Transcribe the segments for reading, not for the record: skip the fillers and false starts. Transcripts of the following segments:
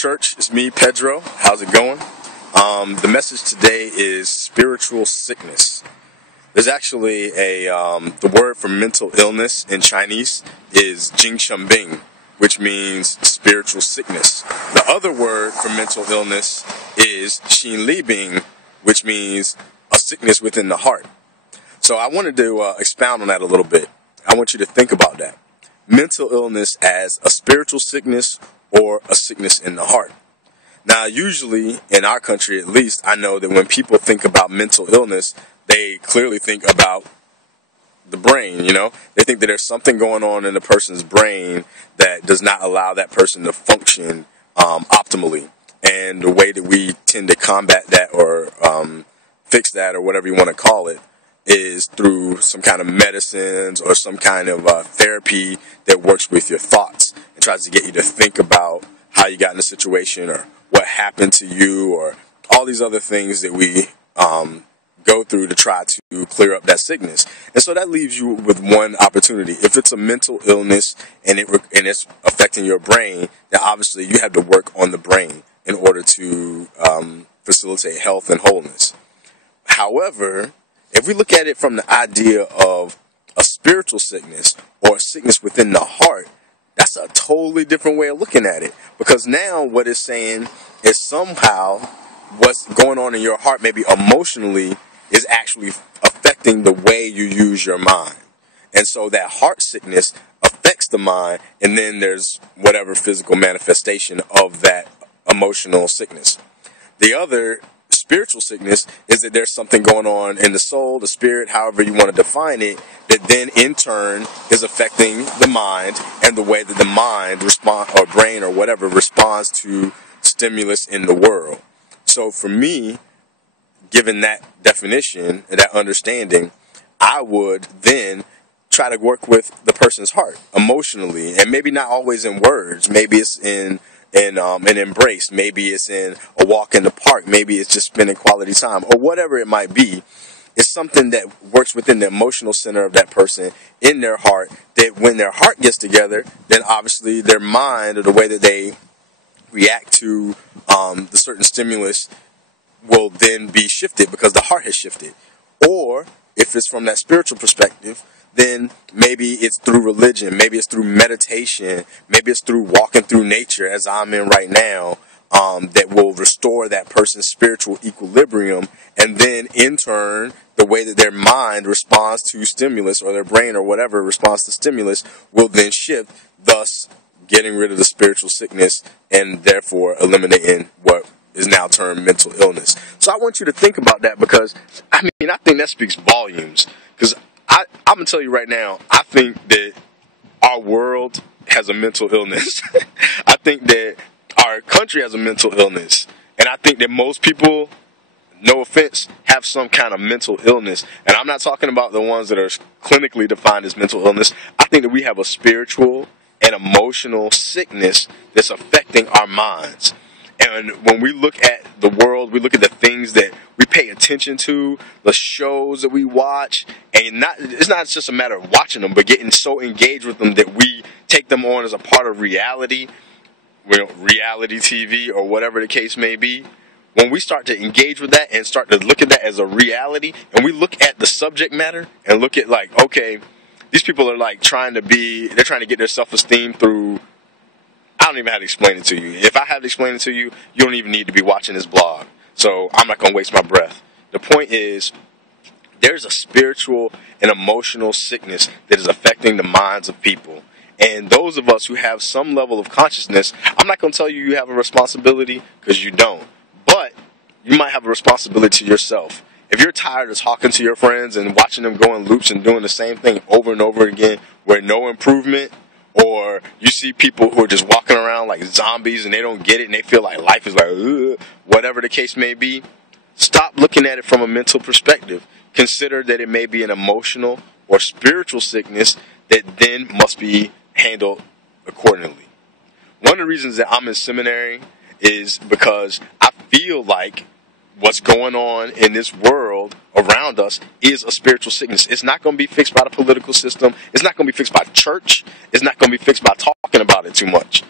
Church. It's me, Pedro. How's it going? The message today is spiritual sickness. There's actually the word for mental illness in Chinese is Jingshen, which means spiritual sickness. The other word for mental illness is xinlijiding, which means a sickness within the heart. So I wanted to expound on that a little bit. I want you to think about that. Mental illness as a spiritual sickness or a sickness in the heart. Now, usually, in our country at least, I know that when people think about mental illness, they clearly think about the brain, They think that there's something going on in the person's brain that does not allow that person to function optimally. And the way that we tend to combat that or fix that or whatever you want to call it is through some kind of medicines or some kind of therapy that works with your thoughts and tries to get you to think about how you got in a situation or what happened to you or all these other things that we go through to try to clear up that sickness. And so that leaves you with one opportunity. If it's a mental illness and it's affecting your brain, then obviously you have to work on the brain in order to facilitate health and wholeness. However, if we look at it from the idea of a spiritual sickness or a sickness within the heart, that's a totally different way of looking at it. Because now what it's saying is somehow what's going on in your heart, maybe emotionally, is actually affecting the way you use your mind. And so that heart sickness affects the mind, and then there's whatever physical manifestation of that emotional sickness. The other spiritual sickness is that there's something going on in the soul, the spirit, however you want to define it, that then in turn is affecting the mind and the way that the mind or brain or whatever responds to stimulus in the world. So for me, given that definition and that understanding, I would then try to work with the person's heart emotionally, and maybe not always in words. Maybe it's in an embrace. Maybe it's in a walk in the park. Maybe it's just spending quality time or whatever it might be. It's something that works within the emotional center of that person in their heart, that when their heart gets together, then obviously their mind or the way that they react to the certain stimulus will then be shifted because the heart has shifted. Or if it's from that spiritual perspective, then maybe it's through religion, maybe it's through meditation, maybe it's through walking through nature as I'm in right now, that will restore that person's spiritual equilibrium, and then in turn, the way that their mind responds to stimulus or their brain or whatever responds to stimulus will then shift, thus getting rid of the spiritual sickness and therefore eliminating what is now termed mental illness. So I want you to think about that because, I think that speaks volumes. Because I'm going to tell you right now, I think that our world has a mental illness. I think that our country has a mental illness. And I think that most people, no offense, have some kind of mental illness. And I'm not talking about the ones that are clinically defined as mental illness. I think that we have a spiritual and emotional sickness that's affecting our minds. And when we look at the world, we look at the things that we pay attention to, the shows that we watch, and it's not just a matter of watching them, but getting so engaged with them that we take them on as a part of reality, reality TV or whatever the case may be. When we start to engage with that and start to look at that as a reality, and we look at the subject matter and look at okay, these people are trying to get their self-esteem through, I don't even have to explain it to you. If I have to explain it to you, you don't even need to be watching this blog. So I'm not going to waste my breath. The point is, there's a spiritual and emotional sickness that is affecting the minds of people. And those of us who have some level of consciousness, I'm not going to tell you you have a responsibility, because you don't. But you might have a responsibility to yourself. If you're tired of talking to your friends and watching them go in loops and doing the same thing over and over again where no improvement, or you see people who are just walking around like zombies and they don't get it and they feel like life is whatever the case may be, stop looking at it from a mental perspective. Consider that it may be an emotional or spiritual sickness that then must be handled accordingly. One of the reasons that I'm in seminary is because I feel like what's going on in this world around us is a spiritual sickness. It's not going to be fixed by the political system. It's not going to be fixed by church. It's not going to be fixed by talking about it too much.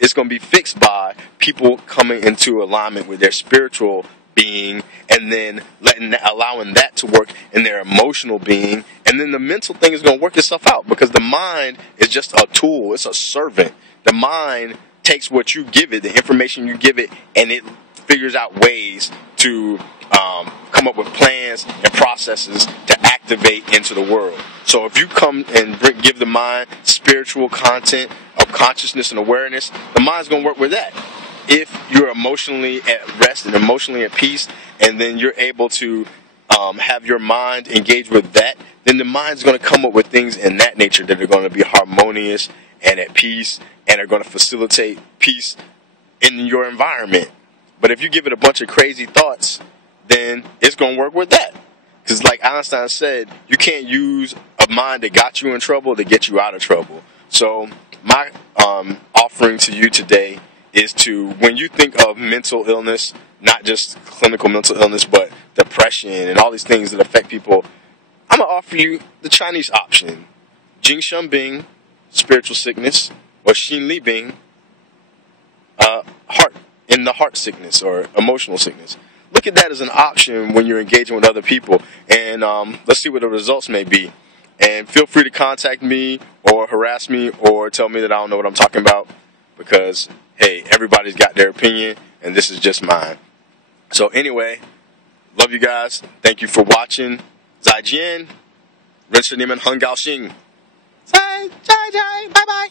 it's going to be fixed by people coming into alignment with their spiritual being, and then allowing that to work in their emotional being, and then the mental thing is going to work itself out, because the mind is just a tool. It's a servant. The mind takes what you give it, the information you give it, and it figures out ways to come up with plans and processes to activate into the world. So if you come and give the mind spiritual content of consciousness and awareness, the mind's going to work with that. If you're emotionally at rest and emotionally at peace, and then you're able to have your mind engage with that, then the mind's going to come up with things in that nature that are going to be harmonious and at peace, and are going to facilitate peace in your environment. But if you give it a bunch of crazy thoughts, then it's going to work with that. Because like Einstein said, you can't use a mind that got you in trouble to get you out of trouble. So my offering to you today is to, when you think of mental illness, not just clinical mental illness, but depression and all these things that affect people, I'm going to offer you the Chinese option. Jingshen, spiritual sickness, or xinlijiding, heart sickness or emotional sickness. Look at that as an option when you're engaging with other people, and let's see what the results may be. And feel free to contact me or harass me or tell me that I don't know what I'm talking about, because, hey, everybody's got their opinion, and this is just mine. So anyway, love you guys. Thank you for watching. 再见，认识你们很高兴。再见，拜拜。